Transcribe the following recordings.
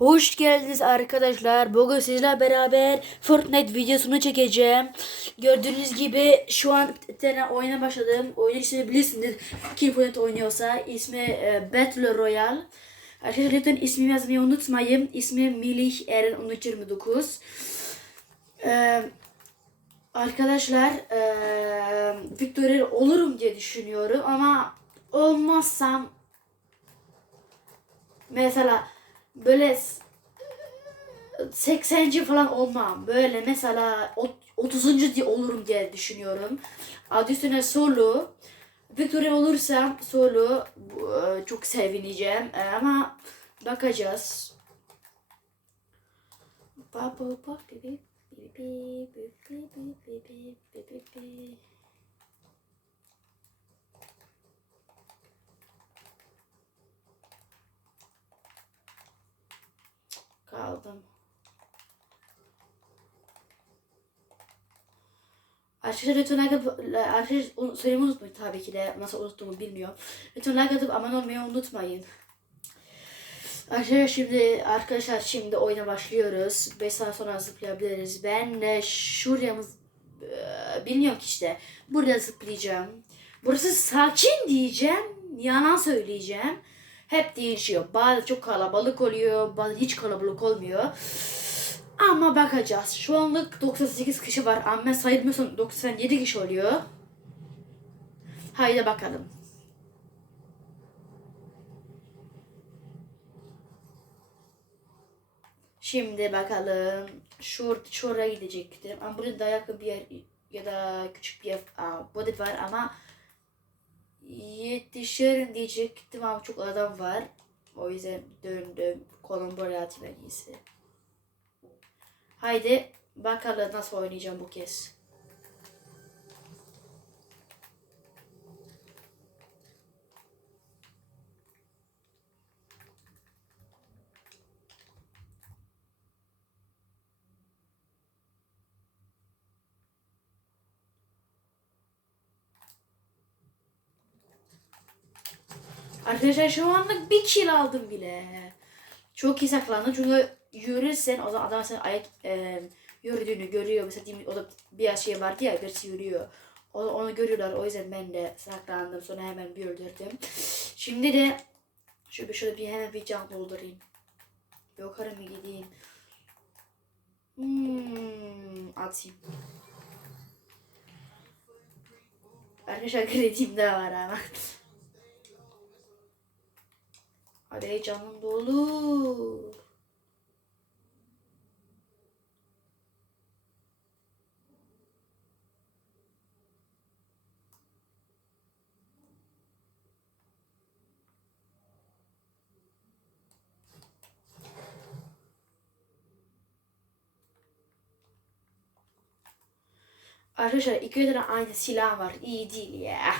Hoş geldiniz arkadaşlar. Bugün sizlerle beraber Fortnite videosunu çekeceğim. Gördüğünüz gibi şu an tane oyuna başladım. Oyunun ismini bilirsiniz. Kim Fortnite oynuyorsa ismi e, Battle Royale. Arkadaşlar lütfen ismimi yazmayı unutmayın. İsmim Melih Eren 1329. Ee, arkadaşlar ee, Victoria olurum diye düşünüyorum ama olmazsam mesela böyle s- 80. falan olmam. Böyle mesela ot- 30. diye olurum diye düşünüyorum. Adı üstüne solo. Victoria olursam solo e, çok sevineceğim. E, Ama bakacağız. Ba- ba- ba- bi- bi- bi- bi- bi- Kaldım. Arkadaşlar lütfen like atıp, arkadaşlar söylemeyi unutmayın tabii ki de nasıl unuttuğumu bilmiyorum. Lütfen like atıp abone olmayı unutmayın. Arkadaşlar şimdi arkadaşlar şimdi oyuna başlıyoruz. 5 saat sonra zıplayabiliriz. Ben de şuraya mı bilmiyorum ki işte. Burada zıplayacağım. Burası sakin diyeceğim. Yalan söyleyeceğim. Hep değişiyor. Bazı çok kalabalık oluyor. Bazı hiç kalabalık olmuyor. Ama bakacağız. Şu anlık 98 kişi var. Ama ben sayılmıyorsam 97 kişi oluyor. Haydi bakalım. Şimdi bakalım. Şur, şuraya gidecektim. Ama burada daha yakın bir yer ya da küçük bir yer aa, bodet var ama yetişirim diyecektim ama çok adam var. O yüzden döndüm. Kolum buraya atayım en iyisi. Haydi bakalım nasıl oynayacağım bu kez. Arkadaşlar şu anlık bir kill aldım bile. Çok iyi saklandım çünkü yürürsen o zaman adam senin ayak e, yürüdüğünü görüyor. Mesela o da bir şey vardı ya birisi yürüyor. Onu, onu görüyorlar o yüzden ben de saklandım sonra hemen bir öldürdüm. Şimdi de şöyle şöyle bir hemen bir can doldurayım. Yukarı mı gideyim? Hmm, atayım. Arkadaşlar krediğim de var ama. Hadi canım dolu. Arkadaşlar iki tane aynı silah var. İyi değil ya.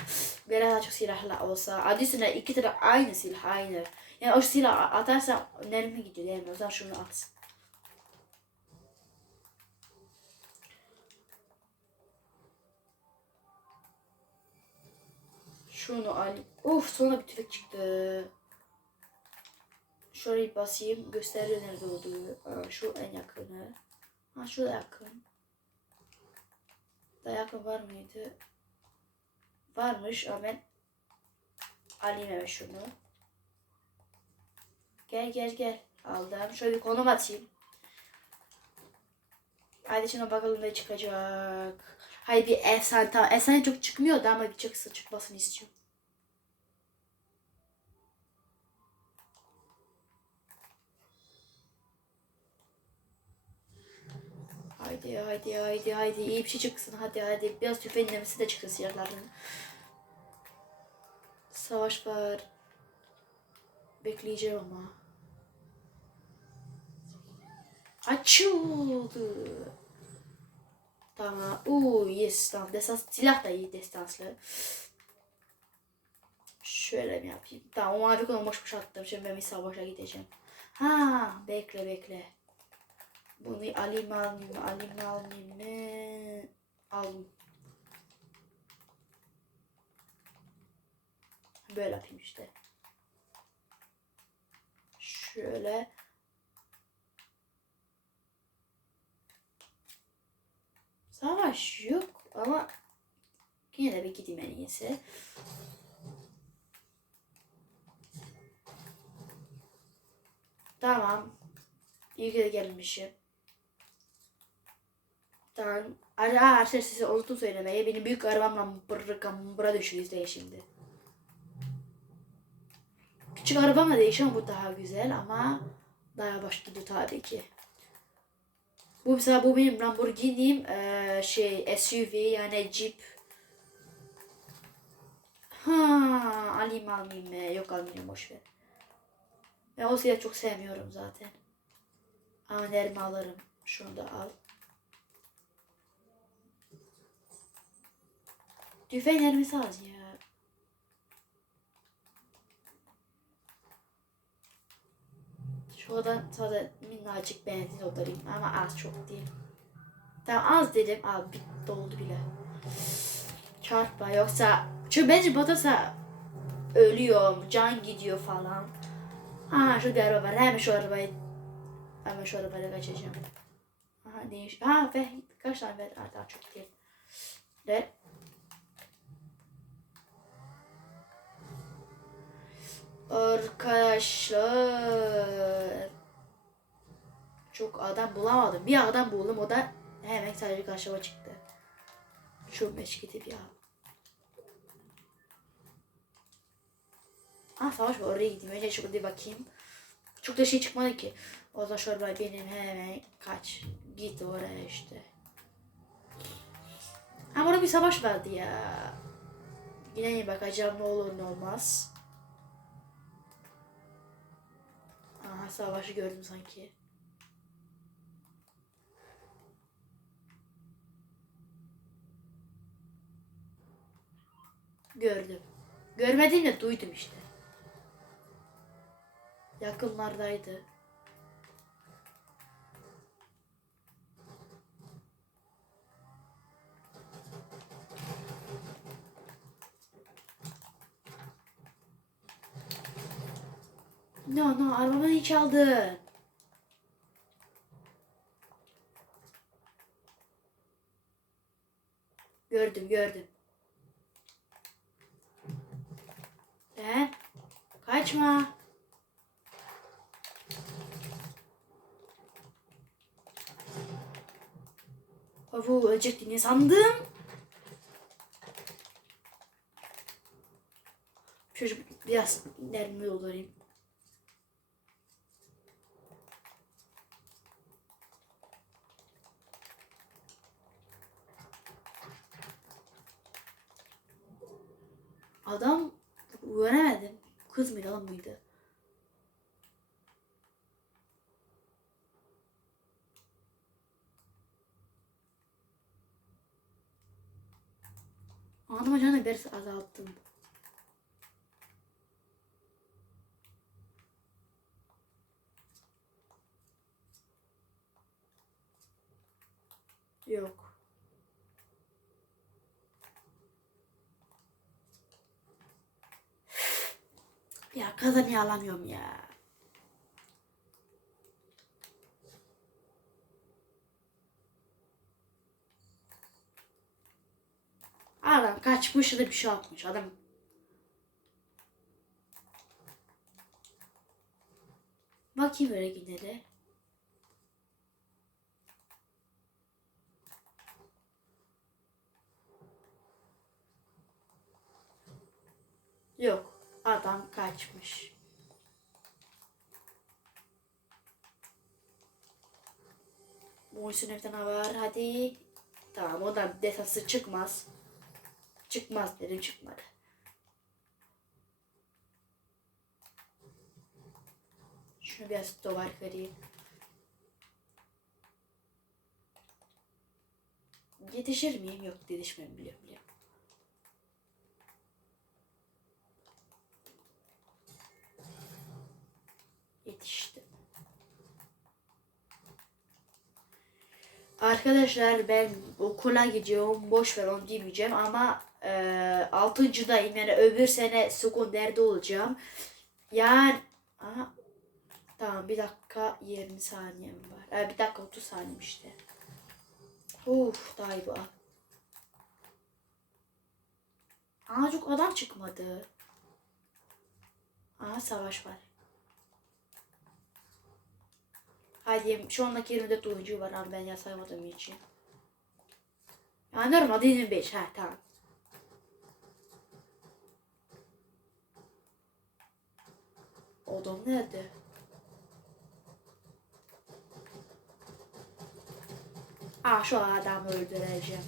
Biraz daha çok silahla olsa. Adı üstünde iki tane aynı silah aynı. Yani o silah atarsan nereme gidiyor değil mi? O zaman şunu at. Şunu al. Of sonra bir tüfek çıktı. Bir basayım. Gösteriyor nerede olduğu. Şu en yakını. Ha şu yakın. Daha yakın var mıydı? Varmış ama ben alayım hemen şunu. Gel gel gel. Aldım. Şöyle bir konum atayım. Hadi şimdi bakalım ne çıkacak. Hayır bir efsane tamam. Efsane çok çıkmıyordu ama bir çıksa çıkmasını istiyorum. Haydi haydi haydi haydi iyi bir şey çıksın hadi hadi biraz tüfeğin nemesi de çıksın silahların. Savaş var. Bekleyeceğim ama. Açıldı. Tamam. Uuu yes tamam. Destans, silah da iyi destanslı. Şöyle mi yapayım? Tamam o mavi konu boş boş attım. Şimdi ben bir savaşa gideceğim. Ha bekle bekle. Bunu alayım mı almayayım? Alayım almayayım mı? Al. Böyle yapayım işte. Şöyle. Savaş yok ama yine de bir gideyim en iyisi. Tamam. İyi ki de gelmişim. Tamam. Arkadaşlar size unuttum söylemeyi. Benim büyük arabamla bırrıkam bura düşüyor izleyin şimdi. Küçük arabamla değişiyor bu daha güzel ama daha baş gidiyor tabii ki. Bu mesela bu benim Lamborghini'm eee, şey SUV yani Jeep. Ha alayım almayayım mı? Yok almayayım boş ver. Ben o siyah çok sevmiyorum zaten. Ama nerimi alırım. Şunu da al. Tüfeğin nermisi az ya. Şuradan sadece minnacık benzin doldurayım ama az çok değil. Tamam az dedim. Abi doldu bile. Çarpma yoksa çünkü bence batırsa ölüyorum, can gidiyor falan. Ha şu bir araba var. Hemen şu arabayı hemen şu arabayla kaçacağım. Aha değiş. Ha ve kaç tane ver? Ha, daha çok değil. Ve Arkadaşlar çok adam bulamadım. Bir adam buldum o da hemen sadece karşıma çıktı. Şu meş gidip ya. Ah savaş var oraya gideyim. Önce şurada bakayım. Çok da şey çıkmadı ki. O zaman arabayı benim hemen kaç. Git oraya işte. Ama orada bir savaş vardı ya. Yine bakacağım ne olur ne olmaz. Aha savaşı gördüm sanki. Gördüm. Görmedim de duydum işte. Yakınlardaydı. No no arabamı hiç çaldın. Gördüm gördüm. Sen kaçma. Avu ölecek diye sandım. Çocuk biraz nermi olayım. Adam göremedim. Kız mıydı adam mıydı? Adama canı biraz azalttım. Yok. Ya kazanı alamıyorum ya. Adam kaçmış da bir şey yapmış. Adam Bakayım öyle de. Yok. Adam kaçmış. Muhsin evden var. Hadi. Tamam o da desası çıkmaz. Çıkmaz dedim çıkmadı. Şunu biraz dolar kırayım. Yetişir miyim? Yok yetişmem biliyorum yetiştim. Arkadaşlar ben okula gidiyorum. Boş ver onu demeyeceğim ama e, 6.dayım. Yani öbür sene sekonderde olacağım. Yani aha, tamam bir dakika 20 saniyem var. E, bir dakika 30 saniyem işte. Uf daha iyi bu. Aa çok adam çıkmadı. Aa savaş var. Hadi şu andaki 24 oyuncu var ama ben ya saymadığım için. Ya normalde 25 ha tamam. Adam nerede? Aa şu adamı öldüreceğim.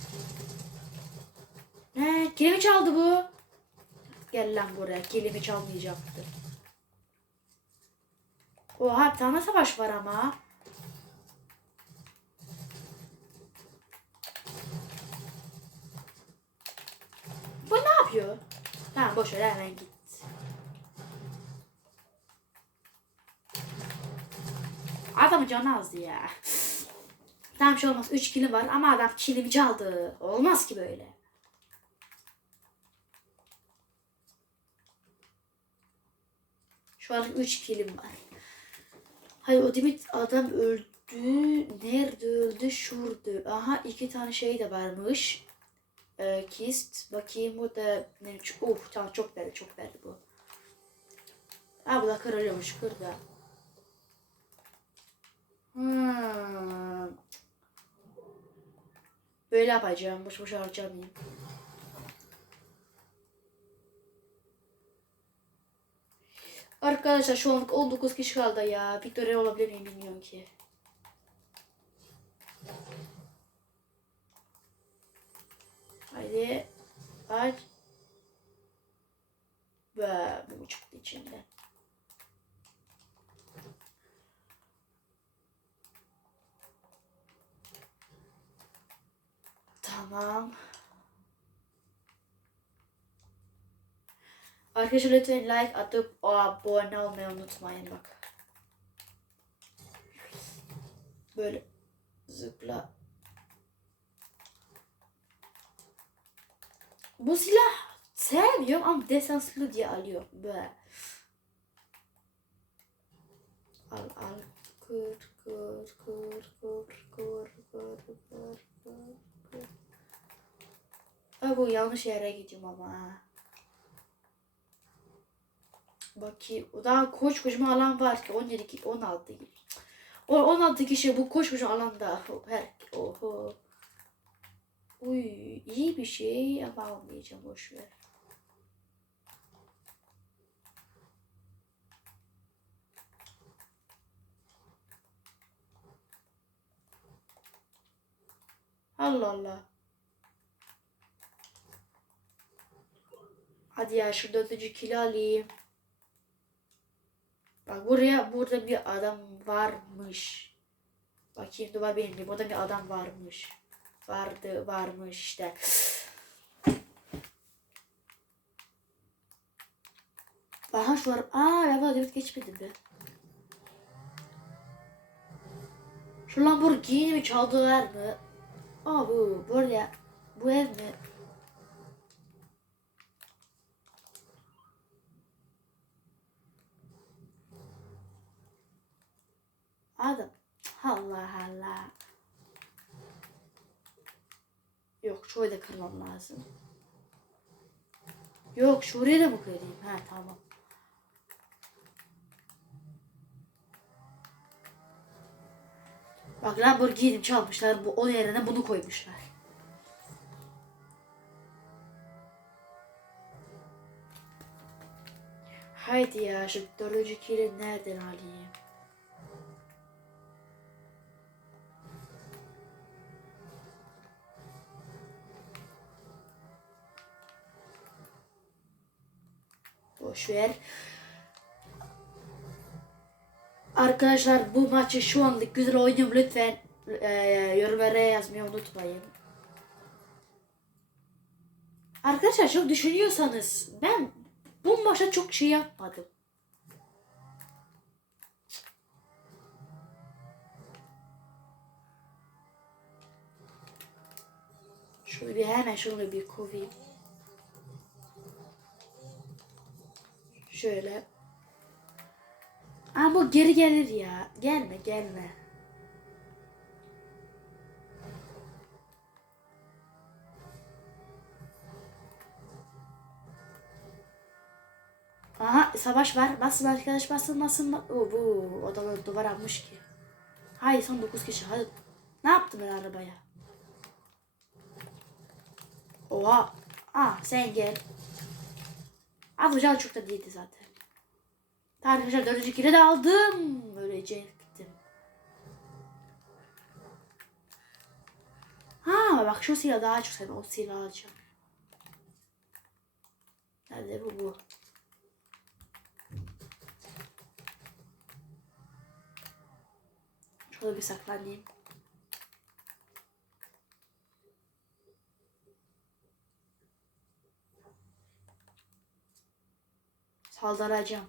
Ne? Kilimi çaldı bu. Gel lan buraya. Kilimi çalmayacaktı. Oha bir tane savaş var ama. Bu ne yapıyor? Tamam boş ver hemen git. Adamın canı azdı ya. Tamam şey olmaz. 3 kilim var ama adam kilimi çaldı. Olmaz ki böyle. Şu an 3 kilim var. Hayır o demek adam öldü. Nerede öldü? Şurada. Aha iki tane şey de varmış. Ee, kist. Bakayım bu da ne? Uf tamam çok verdi çok verdi bu. Ha bu da kırılıyormuş kır da. Hmm. Böyle yapacağım. Boş boş harcamayayım. Arkadaşlar şu anlık 19 kişi kaldı ya. Görev olabilir miyim bilmiyorum ki. Haydi. Aç. Ve bu çıktı içinden. Tamam. Arkadaşlar lütfen like atıp abone olmayı unutmayın bak. Böyle zıpla. Bu silah sevmiyorum ama desanslı diye alıyorum. Böyle. Al al. Kır kır kır kır kır kır kır kır kır. Aa, bu yanlış yere gidiyorum ama. ha. Bakayım. Daha kocaman alan var ki 17 ki 16 gibi. O 16 kişi bu koş kocaman alanda. Her oho. Uy iyi bir şey ama almayacağım boş ver. Allah Allah. Hadi ya şu dördüncü kilo alayım. Bak buraya burada bir adam varmış. Bakayım duvar benim. Burada bir adam varmış. Vardı varmış işte. Aha şu var. Aa buna dört geçmedim be. Şu Lamborghini mi çaldılar mı? Aa bu burada bu ev mi? Adam. Allah Allah. Şöyle de kırmam lazım. Yok şuraya da mı kırayım? Ha tamam. Bak Lamborghini çalmışlar. Bu onun yerine bunu koymuşlar. Haydi ya şu dördüncü kili nereden alayım? Boş ver. Arkadaşlar bu maçı şu anlık güzel oynuyorum lütfen e, yorumlara yazmayı unutmayın. Arkadaşlar çok düşünüyorsanız ben bu maçta çok şey yapmadım. Şunu bir hemen şunu bir kovayım. Şöyle. Ama geri gelir ya. Gelme gelme. Aha savaş var. Basın arkadaş basın basın. ba- Oo, bu odalar duvar almış ki. Hayır son 9 kişi. Hadi. Ne yaptım ben arabaya? Oha. Aa sen gel. Ucağı çok da değildi zaten. Tamam Arkadaşlar dördüncü kere de aldım. Ölecektim. Ha bak şu silah daha çok seviyorum. O silahı alacağım. Nerede bu bu? Şöyle bir saklanayım. Saldıracağım.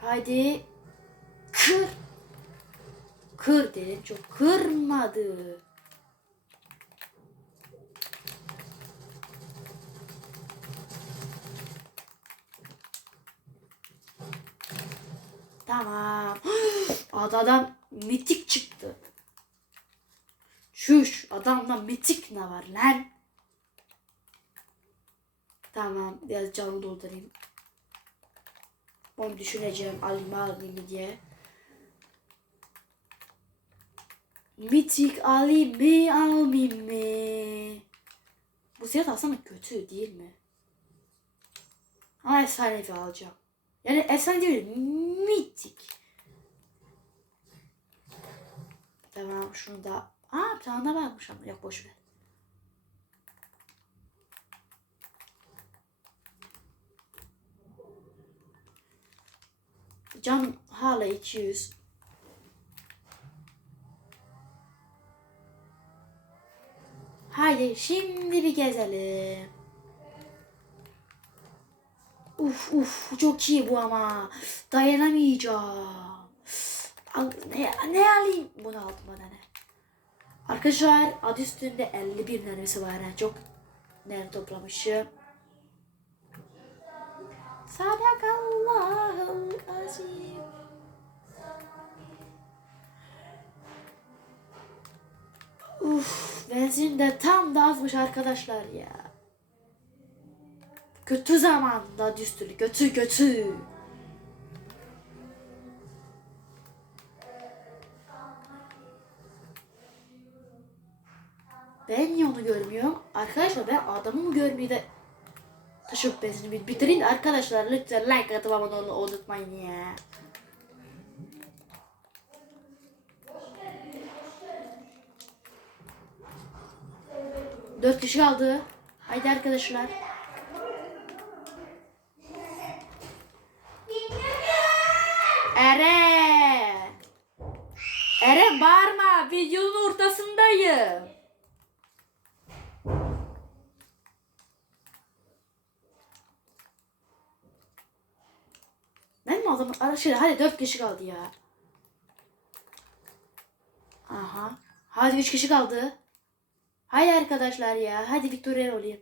Haydi. Kır. Kır dedim çok kırmadı. Tamam. Adadan mitik çıktı. Şuş adamda mitik ne var lan? Tamam biraz canı doldurayım. Onu düşüneceğim alayım alayım diye. Mitik alayım mı almayayım mı? Bu silah aslında kötü değil mi? Ama efsanevi alacağım. Yani efsane değil mitik. Tamam şunu da. Aa bir tane daha varmış ama yok boş Can hala 200. Haydi şimdi bir gezelim. Uf uf çok iyi bu ama. Dayanamayacağım. Ne, ne alayım? Bunu aldım bana ne. Arkadaşlar adı üstünde 51 neresi var. ha. Çok nerede toplamışım. Sadakallahul azim. Uf, benzin de tam da azmış arkadaşlar ya. Kötü zamanda düştü. Kötü kötü. Ben niye onu görmüyorum? Arkadaşlar ben adamı mı görmüyor da bir bitirin arkadaşlar lütfen like atıp abone olmayı unutmayın ya. Dört kişi kaldı. Haydi arkadaşlar. Eren. Eren bağırma. Videonun ortasındayım. Mi adamı araştırdı? Hadi dört kişi kaldı ya. Aha. Hadi üç kişi kaldı. Haydi arkadaşlar ya. Hadi Victoria olayım.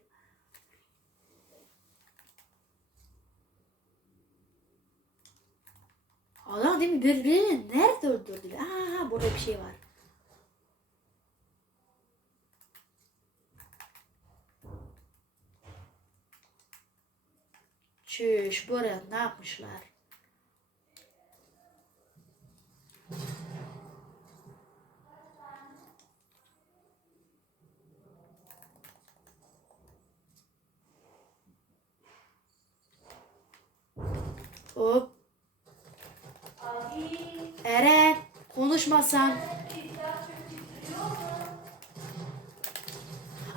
Adam değil mi? Birbirini nerede öldürdüler? Aha burada bir şey var. Çüş buraya ne yapmışlar? Hop. Eren konuşmasan.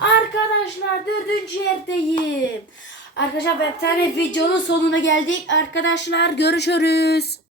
Arkadaşlar dördüncü yerdeyim. Arkadaşlar bir tane videonun sonuna geldik. Arkadaşlar görüşürüz.